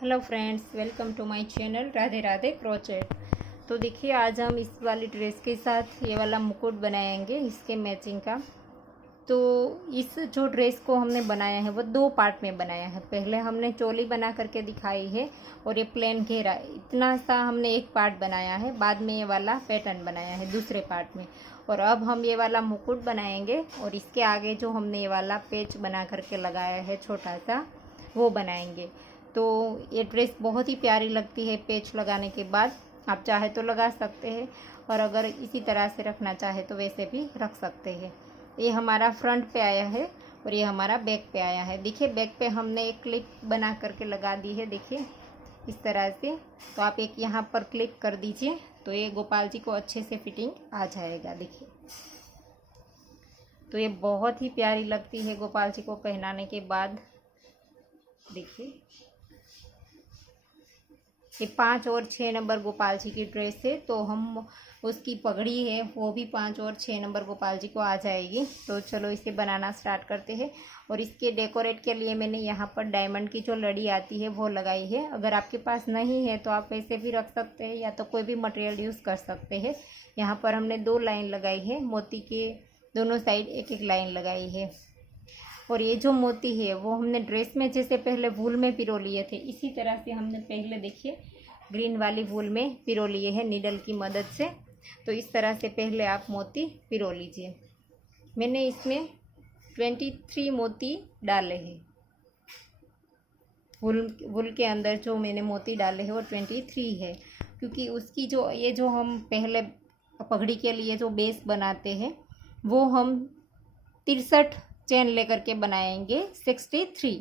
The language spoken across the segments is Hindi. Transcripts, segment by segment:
Hello friends, welcome to my channel Radhe Radhe crochet. तो देखिए, आज हम इस वाली ड्रेस के साथ ये वाला मुकुट बनाएंगे, इसके मैचिंग का। तो इस जो ड्रेस को हमने बनाया है वो दो पार्ट में बनाया है। पहले हमने चोली बना करके दिखाई है और ये प्लेन घेरा, इतना सा हमने एक पार्ट बनाया है। बाद में ये वाला पैटर्न बनाया है दूसरे पार्ट में। और अब हम ये वाला मुकुट बनाएंगे और इसके आगे जो हमने ये वाला पेच बना करके लगाया है छोटा सा, वो बनाएंगे। तो ये ड्रेस बहुत ही प्यारी लगती है पेच लगाने के बाद। आप चाहे तो लगा सकते हैं और अगर इसी तरह से रखना चाहे तो वैसे भी रख सकते हैं। ये हमारा फ्रंट पे आया है और ये हमारा बैक पे आया है। देखिए, बैक पे हमने एक क्लिप बना करके लगा दी है, देखिए इस तरह से। तो आप एक यहाँ पर क्लिप कर दीजिए तो ये गोपाल जी को अच्छे से फिटिंग आ जाएगा। देखिए, तो ये बहुत ही प्यारी लगती है गोपाल जी को पहनाने के बाद। देखिए, ये 5 और 6 नंबर गोपाल जी की ड्रेस है, तो हम उसकी पगड़ी है वो भी 5 और 6 नंबर गोपाल जी को आ जाएगी। तो चलो इसे बनाना स्टार्ट करते हैं। और इसके डेकोरेट के लिए मैंने यहाँ पर डायमंड की जो लड़ी आती है वो लगाई है। अगर आपके पास नहीं है तो आप वैसे भी रख सकते हैं या तो कोई भी मटेरियल यूज़ कर सकते हैं। यहाँ पर हमने 2 लाइन लगाई है, मोती के दोनों साइड एक एक लाइन लगाई है। और ये जो मोती है वो हमने ड्रेस में जैसे पहले वूल में पिरो लिए थे, इसी तरह से हमने पहले देखिए ग्रीन वाली वूल में पिरो लिए हैं नीडल की मदद से। तो इस तरह से पहले आप मोती पिरो लीजिए। मैंने इसमें 23 मोती डाले हैं। वूल के अंदर जो मैंने मोती डाले हैं वो 23 है, क्योंकि उसकी जो ये जो हम पहले पगड़ी के लिए जो बेस बनाते हैं वो हम 63 चेन लेकर के बनाएंगे 63।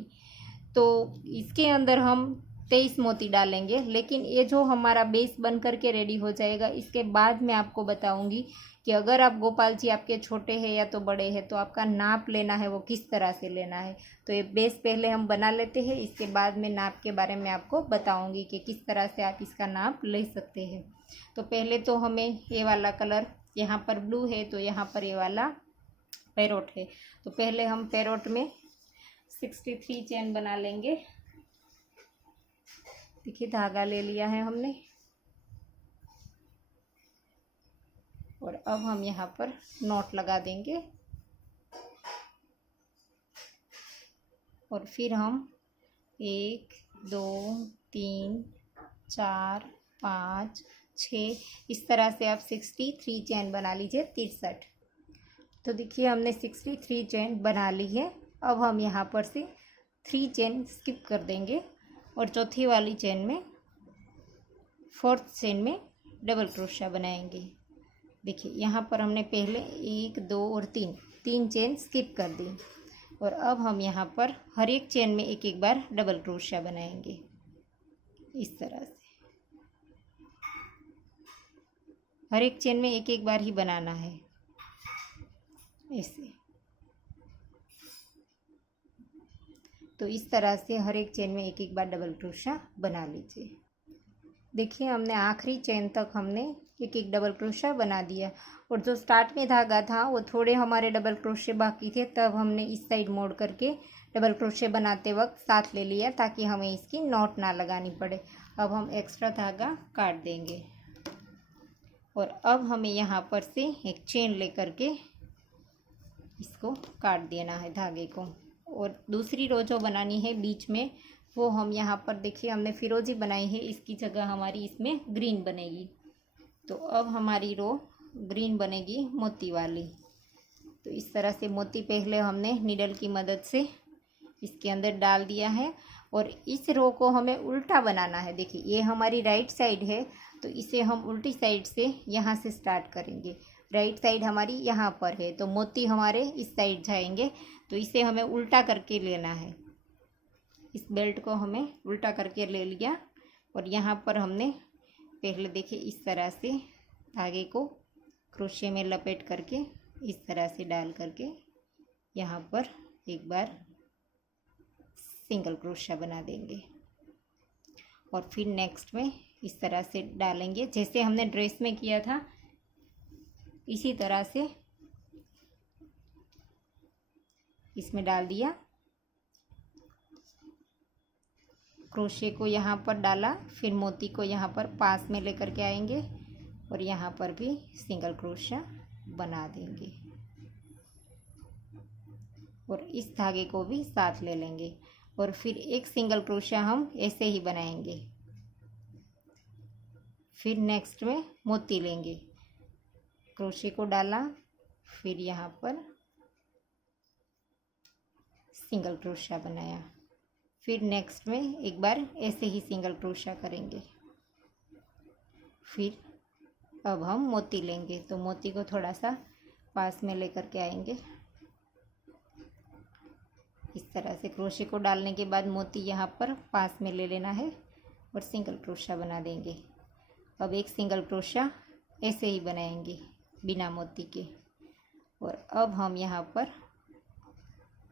तो इसके अंदर हम 23 मोती डालेंगे। लेकिन ये जो हमारा बेस बन करके रेडी हो जाएगा, इसके बाद मैं आपको बताऊंगी कि अगर आप गोपाल जी आपके छोटे हैं या तो बड़े हैं तो आपका नाप लेना है वो किस तरह से लेना है। तो ये बेस पहले हम बना लेते हैं, इसके बाद मैं नाप के बारे में आपको बताऊंगी कि किस तरह से आप इसका नाप ले सकते हैं। तो पहले तो हमें ये वाला कलर, यहाँ पर ब्लू है तो यहाँ पर ये वाला पैरोट है। तो पहले हम पैरोट में 63 चेन बना लेंगे। देखिए, धागा ले लिया है हमने और अब हम यहाँ पर नॉट लगा देंगे। और फिर हम 1 2 3 4 5 6 इस तरह से आप 63 चेन बना लीजिए, 63। तो देखिए, हमने 63 चेन बना ली है। अब हम यहाँ पर से 3 चेन स्किप कर देंगे और चौथी वाली चेन में, 4th चेन में डबल क्रोशिया बनाएंगे। देखिए, यहाँ पर हमने पहले 1 2 और 3 चेन स्किप कर दी। और अब हम यहाँ पर हर एक चेन में एक एक बार डबल क्रोशिया बनाएंगे इस तरह से। हर एक चेन में एक एक बार ही बनाना है ऐसे। तो इस तरह से हर एक चेन में एक एक बार डबल क्रोशिया बना लीजिए। देखिए, हमने आखिरी चेन तक हमने एक एक डबल क्रोशिया बना दिया। और जो स्टार्ट में धागा था वो थोड़े हमारे डबल क्रोशिया बाकी थे, तब हमने इस साइड मोड़ करके डबल क्रोशिया बनाते वक्त साथ ले लिया ताकि हमें इसकी नॉट ना लगानी पड़े। अब हम एक्स्ट्रा धागा काट देंगे और अब हमें यहाँ पर से एक चेन लेकर के इसको काट देना है धागे को। और दूसरी रो जो बनानी है बीच में, वो हम यहाँ पर देखिए हमने फिरोजी बनाई है, इसकी जगह हमारी इसमें ग्रीन बनेगी। तो अब हमारी रो ग्रीन बनेगी मोती वाली। तो इस तरह से मोती पहले हमने नीडल की मदद से इसके अंदर डाल दिया है। और इस रो को हमें उल्टा बनाना है। देखिए, ये हमारी राइट साइड है तो इसे हम उल्टी साइड से यहाँ से स्टार्ट करेंगे। राइट साइड हमारी यहाँ पर है तो मोती हमारे इस साइड जाएंगे, तो इसे हमें उल्टा करके लेना है। इस बेल्ट को हमें उल्टा करके ले लिया और यहाँ पर हमने पहले देखिए इस तरह से धागे को क्रोशे में लपेट करके इस तरह से डाल करके यहाँ पर एक बार सिंगल क्रोशा बना देंगे। और फिर नेक्स्ट में इस तरह से डालेंगे जैसे हमने ड्रेस में किया था, इसी तरह से इसमें डाल दिया। क्रोशे को यहाँ पर डाला, फिर मोती को यहाँ पर पास में लेकर के आएंगे और यहाँ पर भी सिंगल क्रोशा बना देंगे और इस धागे को भी साथ ले लेंगे और फिर एक सिंगल क्रोशा हम ऐसे ही बनाएंगे। फिर नेक्स्ट में मोती लेंगे, क्रोशे को डाला, फिर यहाँ पर सिंगल क्रोशा बनाया, फिर नेक्स्ट में एक बार ऐसे ही सिंगल क्रोशा करेंगे। फिर अब हम मोती लेंगे, तो मोती को थोड़ा सा पास में लेकर के आएंगे। इस तरह से क्रोशे को डालने के बाद मोती यहाँ पर पास में ले लेना है और सिंगल क्रोशा बना देंगे। अब एक सिंगल क्रोशा ऐसे ही बनाएंगे बिना मोती के और अब हम यहाँ पर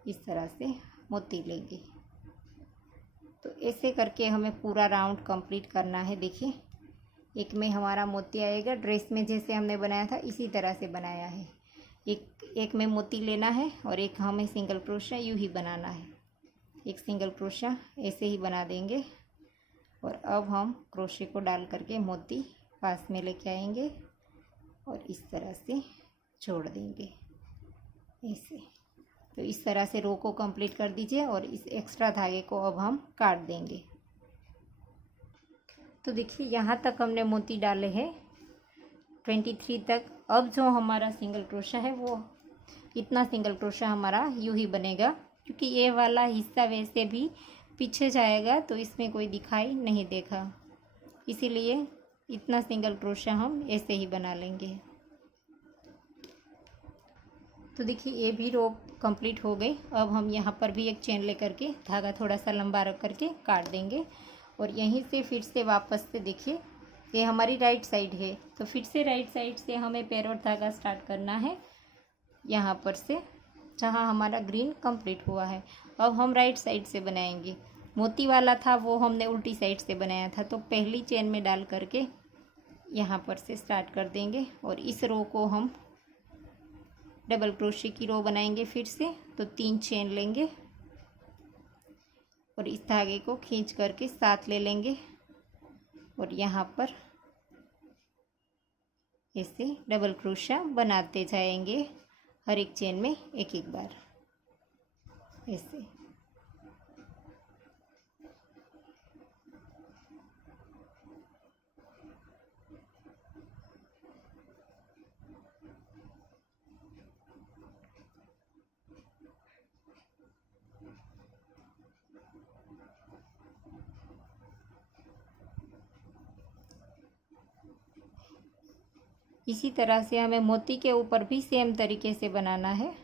इस तरह से मोती लेंगे। तो ऐसे करके हमें पूरा राउंड कंप्लीट करना है। देखिए, एक में हमारा मोती आएगा, ड्रेस में जैसे हमने बनाया था इसी तरह से बनाया है। एक में मोती लेना है और एक हमें सिंगल क्रोशा यूँ ही बनाना है। एक सिंगल क्रोशा ऐसे ही बना देंगे और अब हम क्रोशे को डाल करके मोती पास में लेके आएंगे और इस तरह से छोड़ देंगे ऐसे। तो इस तरह से रो को कंप्लीट कर दीजिए और इस एक्स्ट्रा धागे को अब हम काट देंगे। तो देखिए, यहाँ तक हमने मोती डाले हैं 23 तक। अब जो हमारा सिंगल क्रोशा है वो इतना सिंगल क्रोशा हमारा यूँ ही बनेगा, क्योंकि ये वाला हिस्सा वैसे भी पीछे जाएगा तो इसमें कोई दिखाई नहीं देगा, इसीलिए इतना सिंगल क्रोशा हम ऐसे ही बना लेंगे। तो देखिए, ये भी रो कंप्लीट हो गई। अब हम यहाँ पर भी एक चेन लेकर के धागा थोड़ा सा लंबा रख करके काट देंगे और यहीं से फिर से वापस से देखिए, ये हमारी राइट साइड है, तो फिर से राइट साइड से हमें पैरोट धागा स्टार्ट करना है यहाँ पर से, जहाँ हमारा ग्रीन कंप्लीट हुआ है। अब हम राइट साइड से बनाएंगे। मोती वाला था वो हमने उल्टी साइड से बनाया था, तो पहली चेन में डाल करके यहाँ पर से स्टार्ट कर देंगे और इस रो को हम डबल क्रोशे की रो बनाएंगे फिर से। तो 3 चेन लेंगे और इस धागे को खींच करके साथ ले लेंगे और यहाँ पर ऐसे डबल क्रोशा बनाते जाएंगे हर एक चेन में एक एक बार ऐसे। इसी तरह से हमें मोती के ऊपर भी सेम तरीके से बनाना है।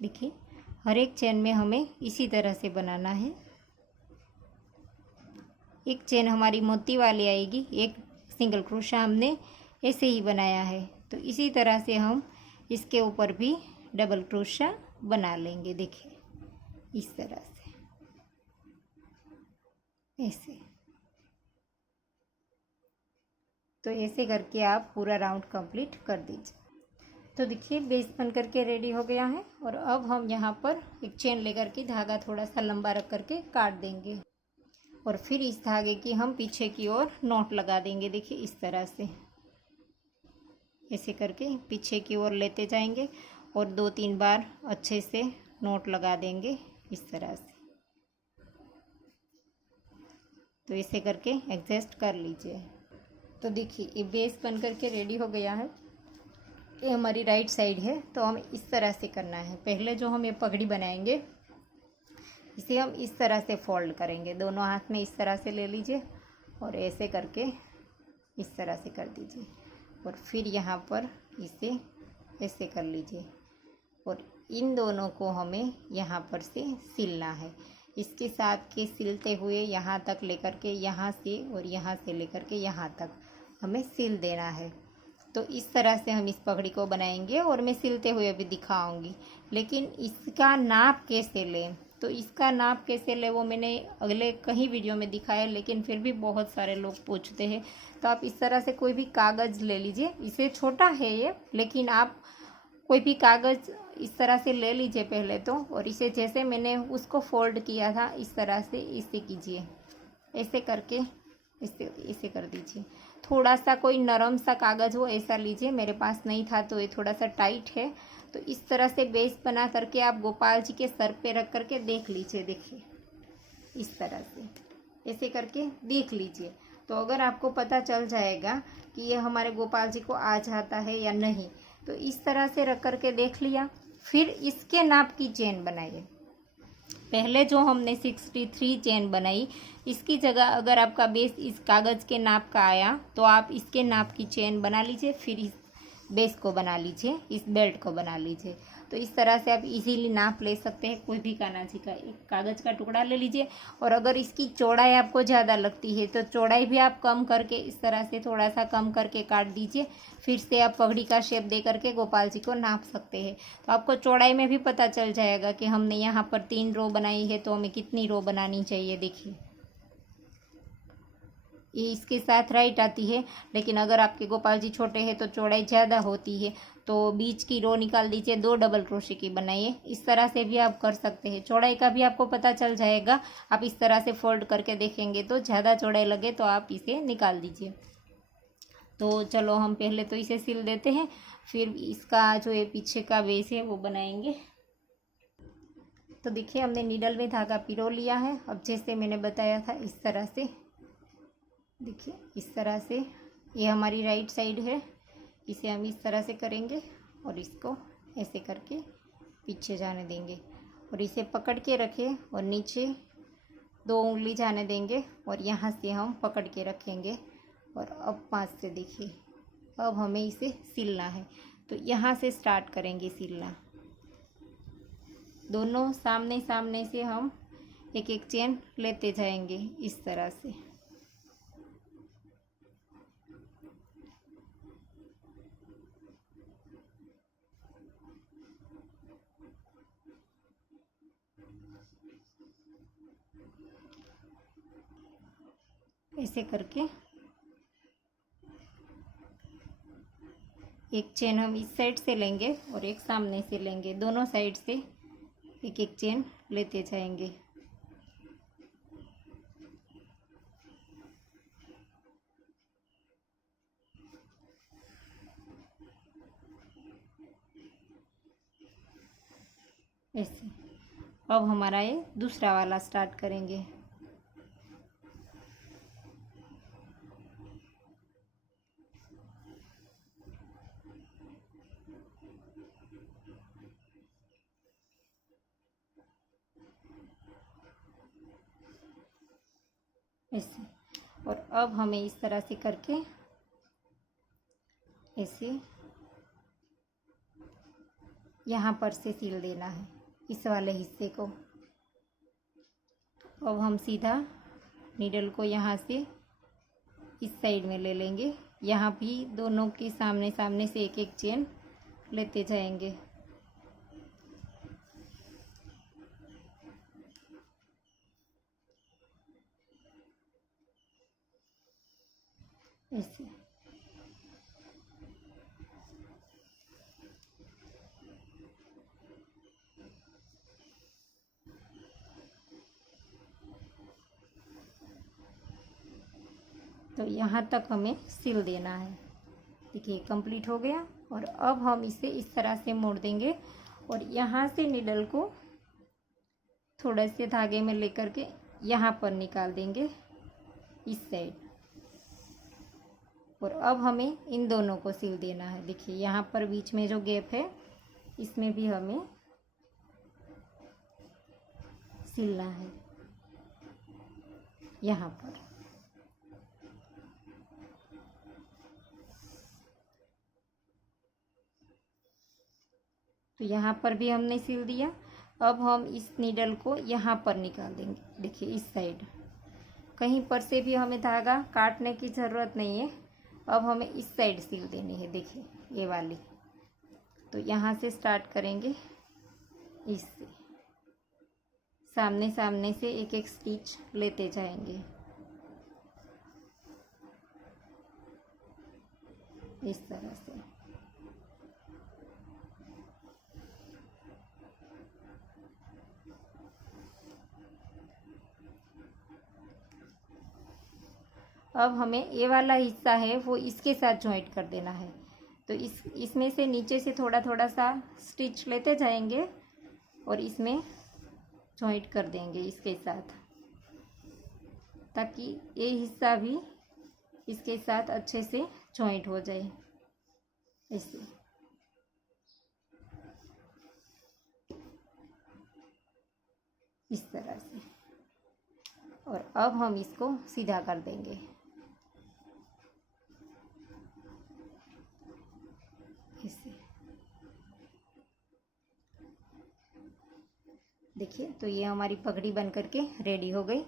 देखिए, हर एक चेन में हमें इसी तरह से बनाना है। एक चेन हमारी मोती वाली आएगी, एक सिंगल क्रोशा हमने ऐसे ही बनाया है, तो इसी तरह से हम इसके ऊपर भी डबल क्रोशा बना लेंगे। देखिए, इस तरह से ऐसे। तो ऐसे करके आप पूरा राउंड कंप्लीट कर दीजिए। तो देखिए, बेस बन करके रेडी हो गया है और अब हम यहाँ पर एक चेन लेकर के धागा थोड़ा सा लंबा रख करके काट देंगे और फिर इस धागे की हम पीछे की ओर नॉट लगा देंगे। देखिए, इस तरह से ऐसे करके पीछे की ओर लेते जाएंगे और 2-3 बार अच्छे से नॉट लगा देंगे इस तरह से। तो ऐसे करके एडजस्ट कर लीजिए। तो देखिए, ये बेस बन करके रेडी हो गया है। ये हमारी राइट साइड है, तो हमें इस तरह से करना है। पहले जो हम ये पगड़ी बनाएंगे इसे हम इस तरह से फोल्ड करेंगे, दोनों हाथ में इस तरह से ले लीजिए और ऐसे करके इस तरह से कर दीजिए और फिर यहाँ पर इसे ऐसे कर लीजिए और इन दोनों को हमें यहाँ पर से सिलना है। इसके साथ के सिलते हुए यहाँ तक लेकर के यहाँ से और यहाँ से लेकर के यहाँ तक हमें सिल देना है। तो इस तरह से हम इस पगड़ी को बनाएंगे और मैं सिलते हुए भी दिखाऊंगी। लेकिन इसका नाप कैसे लें, तो इसका नाप कैसे लें वो मैंने अगले कहीं वीडियो में दिखाया, लेकिन फिर भी बहुत सारे लोग पूछते हैं। तो आप इस तरह से कोई भी कागज़ ले लीजिए, इसे छोटा है ये, लेकिन आप कोई भी कागज़ इस तरह से ले लीजिए पहले तो, और इसे जैसे मैंने उसको फोल्ड किया था इस तरह से इसे कीजिए, ऐसे करके इसे कर दीजिए। थोड़ा सा कोई नरम सा कागज़ हो ऐसा लीजिए, मेरे पास नहीं था तो ये थोड़ा सा टाइट है। तो इस तरह से बेस बना करके आप गोपाल जी के सर पे रख करके देख लीजिए। देखिए इस तरह से ऐसे करके देख लीजिए, तो अगर आपको पता चल जाएगा कि ये हमारे गोपाल जी को आ जाता है या नहीं, तो इस तरह से रख करके देख लिया। फिर इसके नाप की चेन बनाइए। पहले जो हमने 63 चेन बनाई, इसकी जगह अगर आपका बेस इस कागज़ के नाप का आया तो आप इसके नाप की चेन बना लीजिए, फिर इस बेस को बना लीजिए, इस बेल्ट को बना लीजिए। तो इस तरह से आप इजीली नाप ले सकते हैं। कोई भी कान्हा जी का एक कागज़ का टुकड़ा ले लीजिए, और अगर इसकी चौड़ाई आपको ज़्यादा लगती है तो चौड़ाई भी आप कम करके इस तरह से थोड़ा सा कम करके काट दीजिए। फिर से आप पगड़ी का शेप दे करके गोपाल जी को नाप सकते हैं। तो आपको चौड़ाई में भी पता चल जाएगा कि हमने यहाँ पर 3 रो बनाई है तो हमें कितनी रो बनानी चाहिए। देखिए ये इसके साथ राइट आती है, लेकिन अगर आपके गोपाल जी छोटे हैं तो चौड़ाई ज़्यादा होती है, तो बीच की रो निकाल दीजिए, 2 डबल क्रोशे की बनाइए। इस तरह से भी आप कर सकते हैं। चौड़ाई का भी आपको पता चल जाएगा, आप इस तरह से फोल्ड करके देखेंगे तो ज़्यादा चौड़ाई लगे तो आप इसे निकाल दीजिए। तो चलो हम पहले तो इसे सिल देते हैं, फिर इसका जो ये पीछे का बेस है वो बनाएंगे। तो देखिए हमने नीडल में धागा पिरो लिया है। अब जैसे मैंने बताया था इस तरह से, देखिए इस तरह से, ये हमारी राइट साइड है, इसे हम इस तरह से करेंगे और इसको ऐसे करके पीछे जाने देंगे, और इसे पकड़ के रखें और नीचे 2 उंगली जाने देंगे, और यहाँ से हम पकड़ के रखेंगे। और अब 5 से देखिए, अब हमें इसे सिलना है। तो यहाँ से स्टार्ट करेंगे सिलना। दोनों सामने सामने से हम एक एक चेन लेते जाएंगे इस तरह से। ऐसे करके एक चेन हम इस साइड से लेंगे और एक सामने से लेंगे, दोनों साइड से एक एक चेन लेते जाएंगे। ऐसे अब हमारा ये दूसरा वाला स्टार्ट करेंगे। ऐसे, और अब हमें इस तरह से करके ऐसे यहाँ पर से सिल देना है इस वाले हिस्से को। अब हम सीधा नीडल को यहाँ से इस साइड में ले लेंगे, यहाँ भी दोनों के सामने सामने से एक एक चेन लेते जाएंगे। ऐसे तो यहाँ तक हमें सिल देना है। देखिए कंप्लीट हो गया, और अब हम इसे इस तरह से मोड़ देंगे और यहाँ से निडल को थोड़े से धागे में लेकर के यहाँ पर निकाल देंगे इस साइड, और अब हमें इन दोनों को सिल देना है। देखिए यहाँ पर बीच में जो गैप है इसमें भी हमें सिलना है यहाँ पर। तो यहाँ पर भी हमने सिल दिया। अब हम इस नीडल को यहाँ पर निकाल देंगे। देखिए इस साइड, कहीं पर से भी हमें धागा काटने की ज़रूरत नहीं है। अब हमें इस साइड सिल देनी है, देखिए ये वाली। तो यहाँ से स्टार्ट करेंगे, इससे सामने सामने से एक एक स्टिच लेते जाएंगे इस तरह से। अब हमें ये वाला हिस्सा है वो इसके साथ जॉइंट कर देना है। तो इसमें से नीचे से थोड़ा थोड़ा सा स्टिच लेते जाएंगे और इसमें जॉइंट कर देंगे इसके साथ, ताकि ये हिस्सा भी इसके साथ अच्छे से जॉइंट हो जाए ऐसे। इस तरह से। और अब हम इसको सीधा कर देंगे ऐसे। देखिए, तो ये हमारी पगड़ी बन करके रेडी हो गई।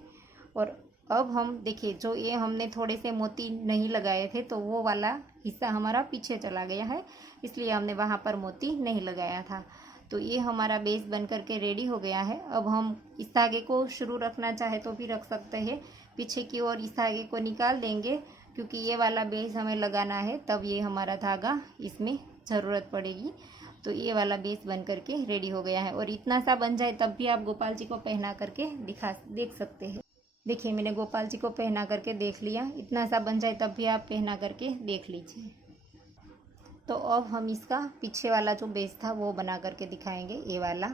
और अब हम देखिए, जो ये हमने थोड़े से मोती नहीं लगाए थे तो वो वाला हिस्सा हमारा पीछे चला गया है, इसलिए हमने वहाँ पर मोती नहीं लगाया था। तो ये हमारा बेस बन करके रेडी हो गया है। अब हम इस धागे को शुरू रखना चाहे तो भी रख सकते हैं, पीछे की ओर इस धागे को निकाल देंगे, क्योंकि ये वाला बेस हमें लगाना है, तब ये हमारा धागा इसमें ज़रूरत पड़ेगी। तो ये वाला बेस बन करके रेडी हो गया है। और इतना सा बन जाए तब भी आप गोपाल जी को पहना करके देख सकते हैं। देखिए, मैंने गोपाल जी को पहना करके देख लिया। इतना सा बन जाए तब भी आप पहना करके देख लीजिए। तो अब हम इसका पीछे वाला जो बेस था वो बना करके दिखाएंगे, ये वाला।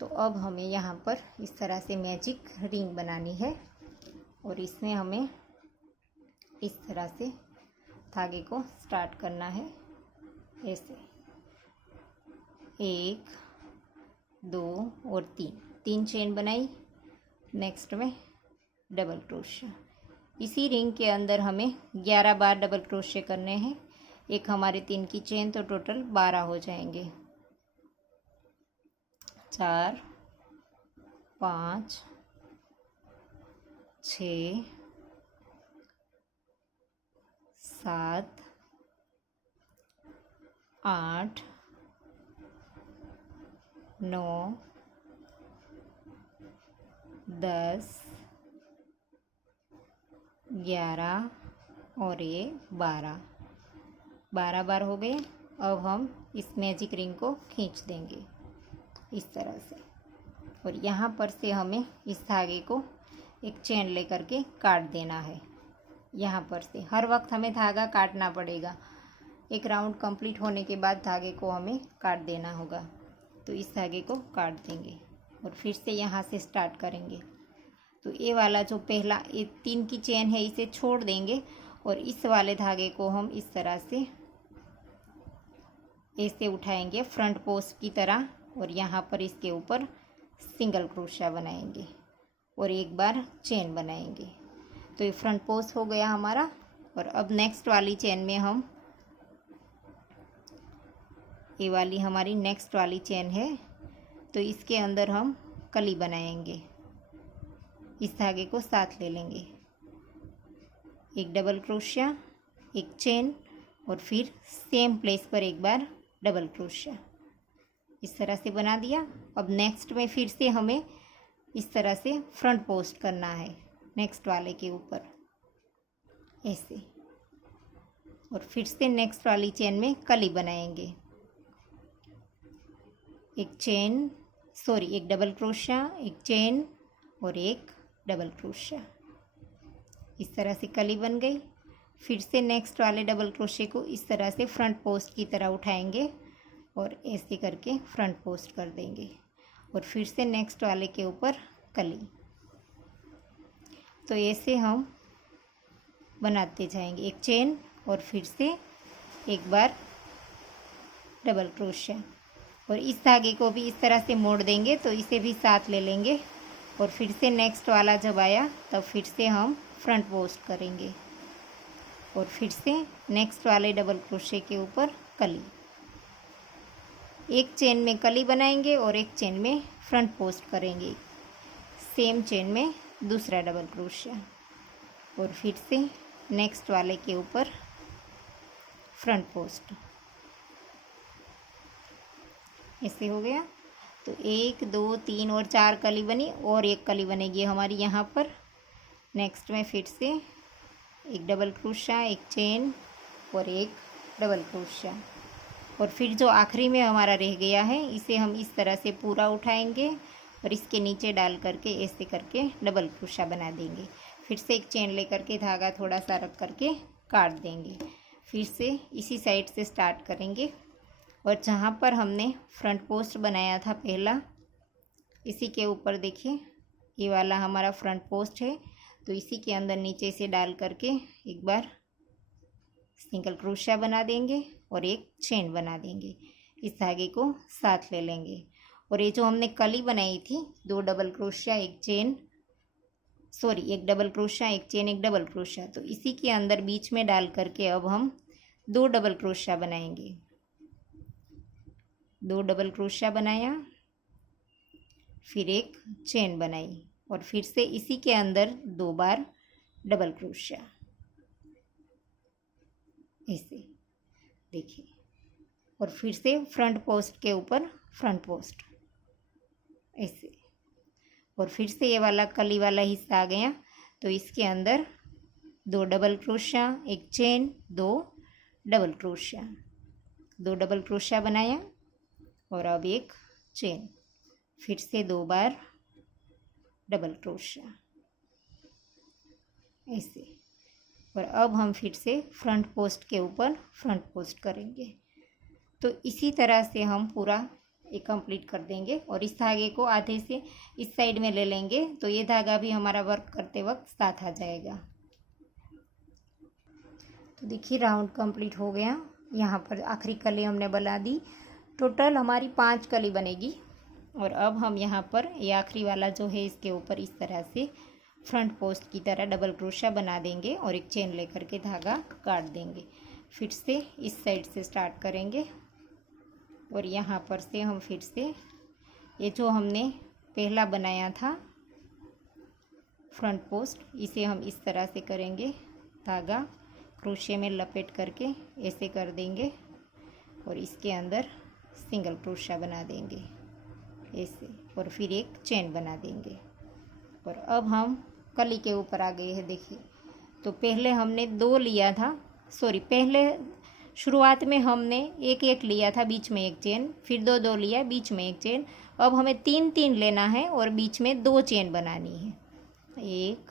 तो अब हमें यहाँ पर इस तरह से मैजिक रिंग बनानी है और इसमें हमें इस तरह से धागे को स्टार्ट करना है ऐसे। 1 2 और 3 चेन बनाई। नेक्स्ट में डबल क्रोशिया। इसी रिंग के अंदर हमें 11 बार डबल क्रोशिया करने हैं। एक हमारे 3 की चेन, तो टोटल 12 हो जाएंगे। 4 5 6 7 8 9 10 11 और ये 12 बार हो गए। अब हम इस मैजिक रिंग को खींच देंगे इस तरह से। और यहाँ पर से हमें इस धागे को एक चेन लेकर के काट देना है। यहाँ पर से हर वक्त हमें धागा काटना पड़ेगा। एक राउंड कंप्लीट होने के बाद धागे को हमें काट देना होगा। तो इस धागे को काट देंगे और फिर से यहाँ से स्टार्ट करेंगे। तो ये वाला जो पहला ये 3 की चेन है, इसे छोड़ देंगे और इस वाले धागे को हम इस तरह से ऐसे उठाएंगे फ्रंट पोस्ट की तरह, और यहाँ पर इसके ऊपर सिंगल क्रोशिया बनाएंगे और एक बार चेन बनाएंगे। तो ये फ्रंट पोस्ट हो गया हमारा। और अब नेक्स्ट वाली चेन में हम, ये वाली हमारी नेक्स्ट वाली चेन है, तो इसके अंदर हम कली बनाएंगे। इस धागे को साथ ले लेंगे, एक डबल क्रोशिया, एक चेन और फिर सेम प्लेस पर एक बार डबल क्रोशिया। इस तरह से बना दिया। अब नेक्स्ट में फिर से हमें इस तरह से फ्रंट पोस्ट करना है नेक्स्ट वाले के ऊपर ऐसे। और फिर से नेक्स्ट वाली चेन में कली बनाएंगे, एक चेन, एक डबल क्रोशिया, एक चेन और एक डबल क्रोशिया। इस तरह से कली बन गई। फिर से नेक्स्ट वाले डबल क्रोशिया को इस तरह से फ्रंट पोस्ट की तरह उठाएंगे और ऐसे करके फ्रंट पोस्ट कर देंगे और फिर से नेक्स्ट वाले के ऊपर कली। तो ऐसे हम बनाते जाएंगे, एक चेन और फिर से एक बार डबल क्रोशिया। और इस धागे को भी इस तरह से मोड़ देंगे, तो इसे भी साथ ले लेंगे और फिर से नेक्स्ट वाला जब आया तब फिर से हम फ्रंट पोस्ट करेंगे और फिर से नेक्स्ट वाले डबल क्रोशिया के ऊपर कली। एक चेन में कली बनाएंगे और एक चेन में फ्रंट पोस्ट करेंगे, सेम चेन में दूसरा डबल क्रोशिया और फिर से नेक्स्ट वाले के ऊपर फ्रंट पोस्ट। ऐसे हो गया। तो 1 2 3 और 4 कली बनी और एक कली बनेगी हमारी यहाँ पर। नेक्स्ट में फिर से एक डबल क्रोशिया, एक चेन और एक डबल क्रोशिया और फिर जो आखिरी में हमारा रह गया है इसे हम इस तरह से पूरा उठाएंगे और इसके नीचे डाल करके ऐसे करके डबल क्रोशिया बना देंगे। फिर से एक चेन लेकर के धागा थोड़ा सा रख करके काट देंगे। फिर से इसी साइड से स्टार्ट करेंगे और जहाँ पर हमने फ्रंट पोस्ट बनाया था पहला, इसी के ऊपर देखिए ये वाला हमारा फ्रंट पोस्ट है, तो इसी के अंदर नीचे से डाल करके एक बार सिंगल क्रोशिया बना देंगे और एक चेन बना देंगे। इस धागे को साथ ले लेंगे और ये जो हमने कली बनाई थी 2 डबल क्रोशिया एक चेन, सॉरी 1 डबल क्रोशिया एक चेन 1 डबल क्रोशिया, तो इसी के अंदर बीच में डाल करके अब हम 2 डबल क्रोशिया बनाएंगे। 2 डबल क्रोशिया बनाया, फिर एक चेन बनाई और फिर से इसी के अंदर 2 बार डबल क्रोशिया, ऐसे देखिए। और फिर से फ्रंट पोस्ट के ऊपर फ्रंट पोस्ट ऐसे, और फिर से ये वाला कली वाला हिस्सा आ गया, तो इसके अंदर 2 डबल क्रोशिया एक chain 2 double crochet, 2 double crochet बनाया और अब एक चेन, फिर से 2 बार डबल क्रोशिया ऐसे। और अब हम फिर से फ्रंट पोस्ट के ऊपर फ्रंट पोस्ट करेंगे। तो इसी तरह से हम पूरा ये कंप्लीट कर देंगे और इस धागे को आधे से इस साइड में ले लेंगे, तो ये धागा भी हमारा वर्क करते वक्त साथ आ जाएगा। तो देखिए राउंड कंप्लीट हो गया। यहाँ पर आखिरी कली हमने बना दी, टोटल हमारी 5 कली बनेगी। और अब हम यहाँ पर ये आखिरी वाला जो है इसके ऊपर इस तरह से फ्रंट पोस्ट की तरह डबल क्रोशिया बना देंगे और एक चेन लेकर के धागा काट देंगे। फिर से इस साइड से स्टार्ट करेंगे और यहाँ पर से हम फिर से ये जो हमने पहला बनाया था फ्रंट पोस्ट, इसे हम इस तरह से करेंगे, धागा क्रोशिया में लपेट करके ऐसे कर देंगे और इसके अंदर सिंगल क्रोशिया बना देंगे ऐसे, और फिर एक चेन बना देंगे। और अब हम कली के ऊपर आ गए हैं। देखिए, तो पहले हमने 2 लिया था, सॉरी पहले शुरुआत में हमने 1 1 लिया था, बीच में एक चेन, फिर 2 2 लिया, बीच में एक चेन। अब हमें 3 3 लेना है और बीच में 2 चेन बनानी है, 1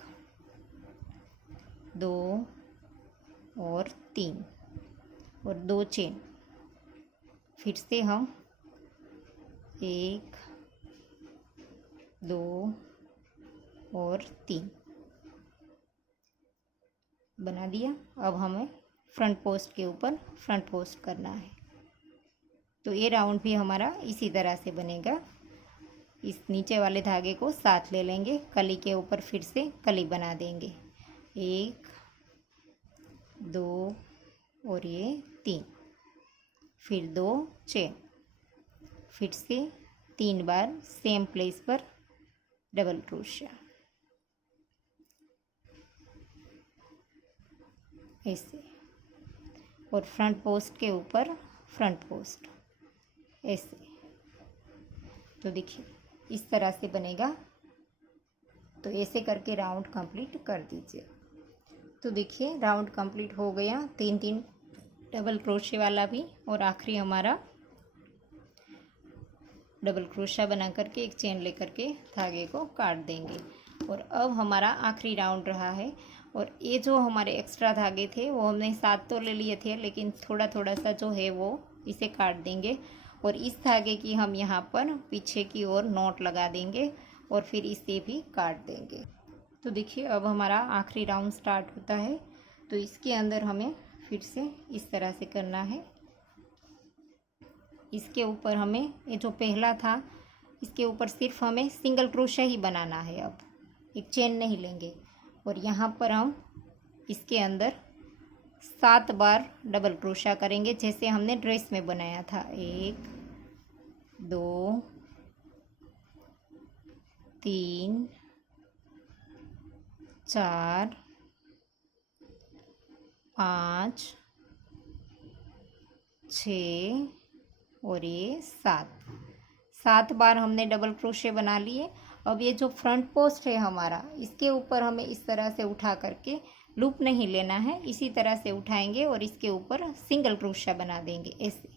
2 और 3 और 2 चेन। फिर से हम 1 2 और 3 बना दिया। अब हमें फ्रंट पोस्ट के ऊपर फ्रंट पोस्ट करना है। तो ये राउंड भी हमारा इसी तरह से बनेगा। इस नीचे वाले धागे को साथ ले लेंगे, कली के ऊपर फिर से कली बना देंगे, 1 2 और ये 3, फिर 2 चेन, फिर से 3 बार सेम प्लेस पर डबल क्रोशिया ऐसे, और फ्रंट पोस्ट के ऊपर फ्रंट पोस्ट ऐसे। तो देखिए इस तरह से बनेगा। तो ऐसे करके राउंड कंप्लीट कर दीजिए। तो देखिए राउंड कंप्लीट हो गया, 3 3 डबल क्रोशिया वाला भी, और आखिरी हमारा डबल क्रोशिया बना करके एक चेन लेकर के धागे को काट देंगे। और अब हमारा आखिरी राउंड रहा है। और ये जो हमारे एक्स्ट्रा धागे थे वो हमने 7 तो ले लिए थे, लेकिन थोड़ा थोड़ा सा जो है वो इसे काट देंगे और इस धागे की हम यहाँ पर पीछे की ओर नॉट लगा देंगे और फिर इसे भी काट देंगे। तो देखिए अब हमारा आखिरी राउंड स्टार्ट होता है। तो इसके अंदर हमें फिर से इस तरह से करना है। इसके ऊपर हमें ये जो पहला था इसके ऊपर सिर्फ हमें सिंगल क्रोशिया ही बनाना है, अब एक चेन नहीं लेंगे। और यहाँ पर हम इसके अंदर 7 बार डबल क्रोशिया करेंगे, जैसे हमने ड्रेस में बनाया था, 1 2 3 4 5 6 और ये 7 बार हमने डबल क्रोशे बना लिए। अब ये जो फ्रंट पोस्ट है हमारा, इसके ऊपर हमें इस तरह से उठा करके, लूप नहीं लेना है, इसी तरह से उठाएंगे और इसके ऊपर सिंगल क्रोशा बना देंगे। ऐसे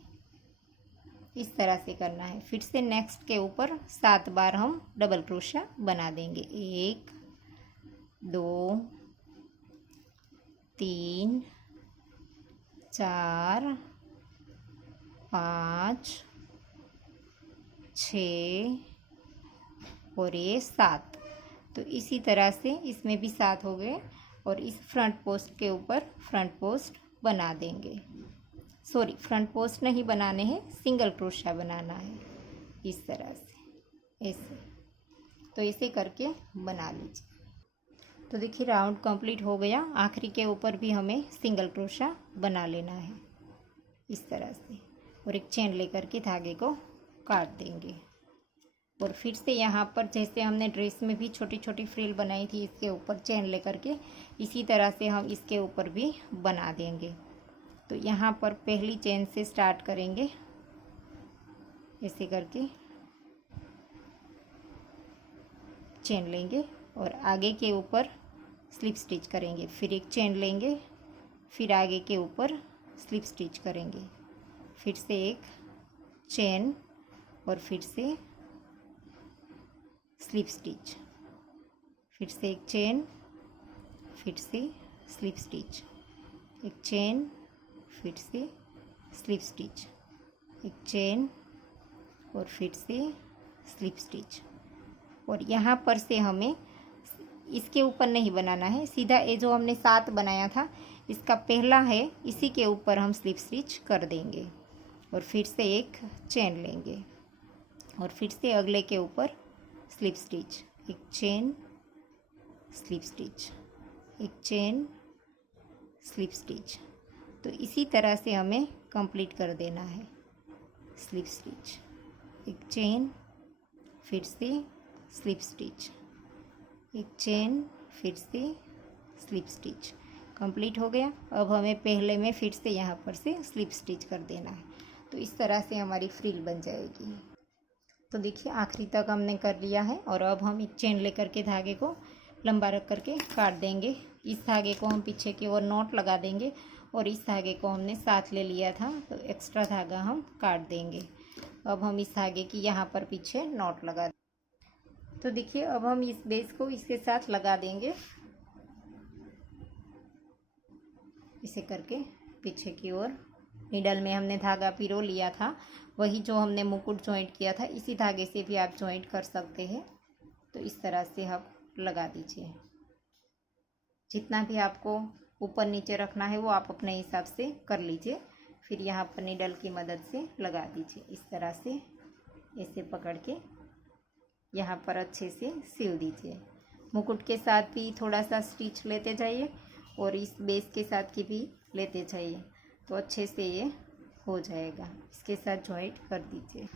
इस तरह से करना है। फिर से नेक्स्ट के ऊपर 7 बार हम डबल क्रोशा बना देंगे। 1 2 3 4 5 6 और ये 7। तो इसी तरह से इसमें भी 7 हो गए और इस फ्रंट पोस्ट के ऊपर फ्रंट पोस्ट बना देंगे। सॉरी, फ्रंट पोस्ट नहीं बनाने हैं, सिंगल क्रोशा बनाना है इस तरह से, ऐसे। तो इसे करके बना लीजिए। तो देखिए राउंड कंप्लीट हो गया। आखिरी के ऊपर भी हमें सिंगल क्रोशा बना लेना है इस तरह से, और एक चेन लेकर के धागे को काट देंगे। और फिर से यहाँ पर जैसे हमने ड्रेस में भी छोटी छोटी फ्रिल बनाई थी, इसके ऊपर चेन लेकर के इसी तरह से हम इसके ऊपर भी बना देंगे। तो यहाँ पर पहली चेन से स्टार्ट करेंगे, ऐसे करके चेन लेंगे और आगे के ऊपर स्लिप स्टिच करेंगे। फिर एक चेन लेंगे, फिर आगे के ऊपर स्लिप स्टिच करेंगे, फिर से एक चेन और फिर से स्लिप स्टिच, फिर से एक चेन, फिर से स्लिप स्टिच, एक चेन, फिर से स्लिप स्टिच, एक चेन और फिर से स्लिप स्टिच। और यहाँ पर से हमें इसके ऊपर नहीं बनाना है, सीधा ये जो हमने 7 बनाया था इसका पहला है, इसी के ऊपर हम स्लिप स्टिच कर देंगे और फिर से एक चेन लेंगे और फिर से अगले के ऊपर स्लिप स्टिच, एक चेन, स्लिप स्टिच, एक चेन, स्लिप स्टिच। तो इसी तरह से हमें कंप्लीट कर देना है। स्लिप स्टिच, एक चेन, फिर से स्लिप स्टिच, एक चेन, फिर से स्लिप स्टिच। कंप्लीट हो गया। अब हमें पहले में फिर से यहाँ पर से स्लिप स्टिच कर देना है। तो इस तरह से हमारी फ्रिल बन जाएगी। तो देखिए आखिरी तक हमने कर लिया है और अब हम एक चेन लेकर के धागे को लंबा रख करके काट देंगे। इस धागे को हम पीछे की ओर नॉट लगा देंगे और इस धागे को हमने साथ ले लिया था, तो एक्स्ट्रा धागा हम काट देंगे। अब हम इस धागे की यहाँ पर पीछे नॉट लगा देंगे। तो देखिए अब हम इस बेस को इसके साथ लगा देंगे, इसे करके पीछे की ओर। नीडल में हमने धागा पिरो लिया था, वही जो हमने मुकुट जॉइंट किया था, इसी धागे से भी आप जॉइंट कर सकते हैं। तो इस तरह से आप लगा दीजिए। जितना भी आपको ऊपर नीचे रखना है वो आप अपने हिसाब से कर लीजिए। फिर यहाँ पर नीडल की मदद से लगा दीजिए। इस तरह से ऐसे पकड़ के यहाँ पर अच्छे से सिल दीजिए। मुकुट के साथ भी थोड़ा सा स्टिच लेते जाइए और इस बेस के साथ की भी लेते जाइए, तो अच्छे से ये हो जाएगा। इसके साथ जॉइंट कर दीजिए।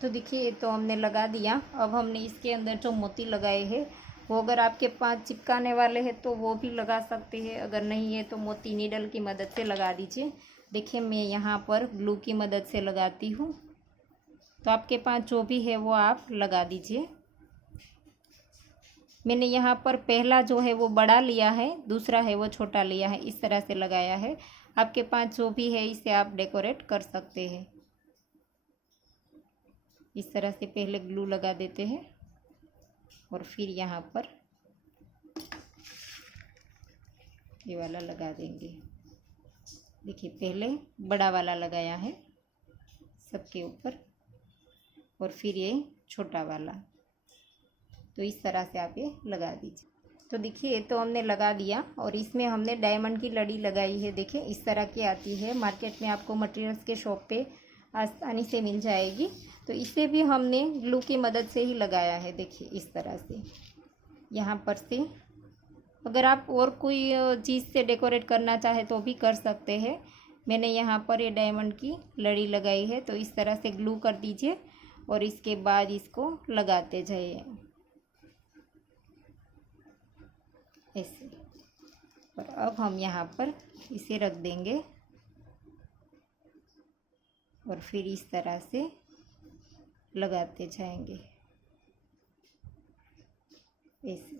तो देखिए ये तो हमने लगा दिया। अब हमने इसके अंदर जो मोती लगाए हैं वो अगर आपके पास चिपकाने वाले हैं तो वो भी लगा सकते हैं, अगर नहीं है तो मोती नीडल की मदद से लगा दीजिए। देखिए मैं यहाँ पर ग्लू की मदद से लगाती हूँ, तो आपके पास जो भी है वो आप लगा दीजिए। मैंने यहाँ पर पहला जो है वो बड़ा लिया है, दूसरा है वो छोटा लिया है, इस तरह से लगाया है। आपके पास जो भी है इसे आप डेकोरेट कर सकते हैं। इस तरह से पहले ग्लू लगा देते हैं और फिर यहाँ पर ये वाला लगा देंगे। देखिए पहले बड़ा वाला लगाया है सबके ऊपर और फिर ये छोटा वाला, तो इस तरह से आप ये लगा दीजिए। तो देखिए ये तो हमने लगा दिया और इसमें हमने डायमंड की लड़ी लगाई है। देखिए इस तरह की आती है, मार्केट में आपको मटेरियल्स के शॉप पे आसानी से मिल जाएगी। तो इसे भी हमने ग्लू की मदद से ही लगाया है। देखिए इस तरह से यहाँ पर से, अगर आप और कोई चीज़ से डेकोरेट करना चाहे तो भी कर सकते हैं। मैंने यहाँ पर ये डायमंड की लड़ी लगाई है, तो इस तरह से ग्लू कर दीजिए और इसके बाद इसको लगाते जाइए ऐसे। और अब हम यहाँ पर इसे रख देंगे और फिर इस तरह से लगाते जाएंगे ऐसे।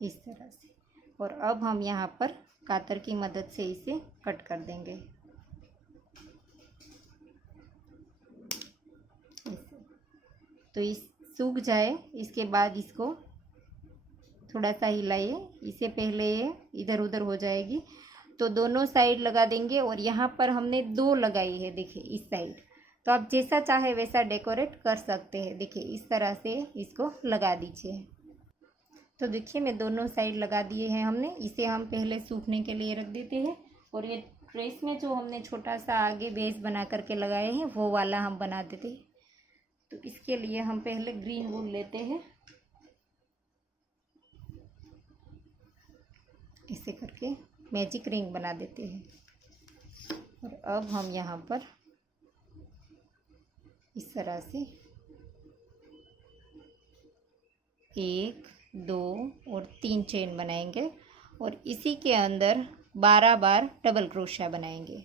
इस तरह से। और अब हम यहाँ पर कातर की मदद से इसे कट कर देंगे ऐसे। तो इस सूख जाए इसके बाद इसको थोड़ा सा हिलाइए, इससे पहले ये इधर उधर हो जाएगी। तो दोनों साइड लगा देंगे और यहाँ पर हमने 2 लगाई है, देखिए इस साइड। तो आप जैसा चाहे वैसा डेकोरेट कर सकते हैं। देखिए इस तरह से इसको लगा दीजिए। तो देखिए मैं दोनों साइड लगा दिए हैं हमने। इसे हम पहले सूखने के लिए रख देते हैं। और ये ड्रेस में जो हमने छोटा सा आगे बेस बना करके लगाए हैं वो वाला हम बना देते हैं। तो इसके लिए हम पहले ग्रीन वूल लेते हैं, ऐसे करके मैजिक रिंग बना देते हैं। और अब हम यहाँ पर इस तरह से 1, 2 और 3 चेन बनाएंगे और इसी के अंदर 12 बार डबल क्रोशिया बनाएंगे।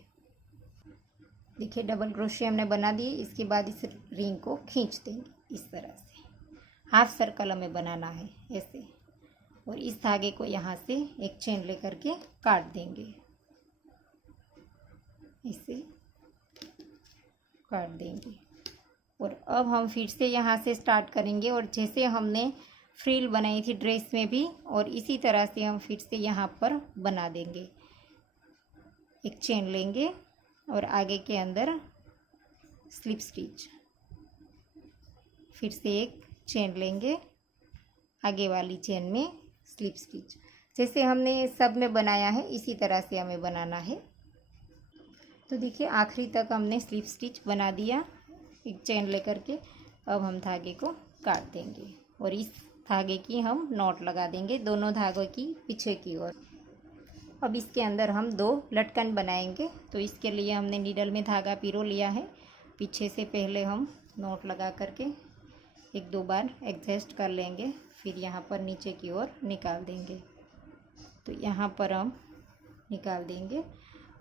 देखिए डबल क्रोशिया हमने बना दिए। इसके बाद इस रिंग को खींच देंगे इस तरह से। हाफ सर्कल हमें बनाना है ऐसे। और इस धागे को यहाँ से एक चेन लेकर के काट देंगे, इसे काट देंगे। और अब हम फिर से यहाँ से स्टार्ट करेंगे और जैसे हमने फ्रिल बनाई थी ड्रेस में भी, और इसी तरह से हम फिर से यहाँ पर बना देंगे। एक चेन लेंगे और आगे के अंदर स्लिप स्टिच, फिर से एक चेन लेंगे, आगे वाली चेन में स्लिप स्टिच। जैसे हमने सब में बनाया है इसी तरह से हमें बनाना है। तो देखिए आखिरी तक हमने स्लिप स्टिच बना दिया एक चेन लेकर के। अब हम धागे को काट देंगे और इस धागे की हम नॉट लगा देंगे दोनों धागों की पीछे की ओर। अब इसके अंदर हम 2 लटकन बनाएंगे। तो इसके लिए हमने नीडल में धागा पिरो लिया है। पीछे से पहले हम नॉट लगा करके 1-2 बार एडजस्ट कर लेंगे, फिर यहाँ पर नीचे की ओर निकाल देंगे। तो यहाँ पर हम निकाल देंगे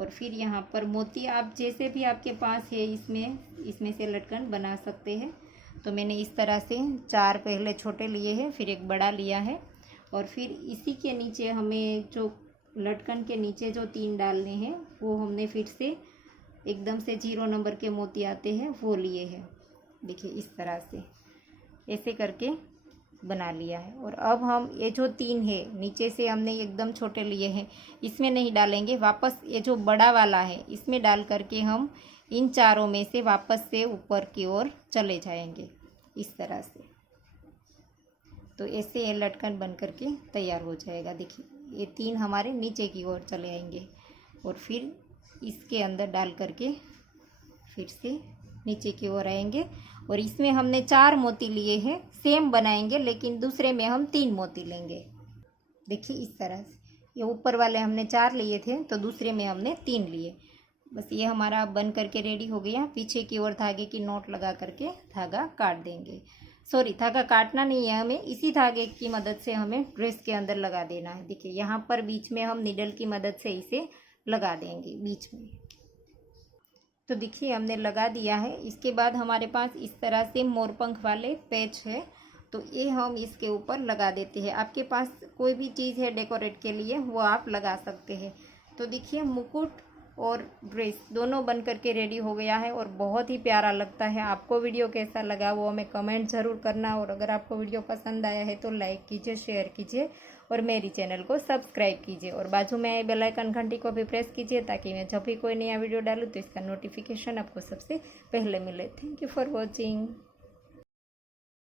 और फिर यहाँ पर मोती आप जैसे भी आपके पास है इसमें से लटकन बना सकते हैं। तो मैंने इस तरह से 4 पहले छोटे लिए हैं, फिर एक बड़ा लिया है और फिर इसी के नीचे हमें जो लटकन के नीचे जो 3 डालने हैं वो हमने फिर से एकदम से 0 नंबर के मोती आते हैं वो लिए हैं। देखिए इस तरह से ऐसे करके बना लिया है। और अब हम ये जो 3 है नीचे से हमने एकदम छोटे लिए हैं इसमें नहीं डालेंगे, वापस ये जो बड़ा वाला है इसमें डाल करके हम इन चारों में से वापस से ऊपर की ओर चले जाएंगे इस तरह से। तो ऐसे ये लटकन बन करके तैयार हो जाएगा। देखिए ये 3 हमारे नीचे की ओर चले आएंगे और फिर इसके अंदर डाल करके फिर से नीचे की ओर आएंगे। और इसमें हमने 4 मोती लिए हैं, सेम बनाएंगे लेकिन दूसरे में हम 3 मोती लेंगे। देखिए इस तरह से ये ऊपर वाले हमने 4 लिए थे तो दूसरे में हमने 3 लिए। बस ये हमारा बन करके रेडी हो गया। पीछे की ओर धागे की नॉट लगा करके धागा काट देंगे। सॉरी धागा काटना नहीं है, हमें इसी धागे की मदद से हमें ड्रेस के अंदर लगा देना है। देखिए यहाँ पर बीच में हम नीडल की मदद से इसे लगा देंगे बीच में। तो देखिए हमने लगा दिया है। इसके बाद हमारे पास इस तरह से मोरपंख वाले पैच है तो ये हम इसके ऊपर लगा देते हैं। आपके पास कोई भी चीज़ है डेकोरेट के लिए वो आप लगा सकते हैं। तो देखिए मुकुट और ड्रेस दोनों बन करके रेडी हो गया है और बहुत ही प्यारा लगता है। आपको वीडियो कैसा लगा वो हमें कमेंट ज़रूर करना। और अगर आपको वीडियो पसंद आया है तो लाइक कीजिए, शेयर कीजिए और मेरी चैनल को सब्सक्राइब कीजिए। और बाजू में बेल आइकन घंटी को भी प्रेस कीजिए ताकि मैं जब भी कोई नया वीडियो डालूँ तो इसका नोटिफिकेशन आपको सबसे पहले मिले। Thank you for watching.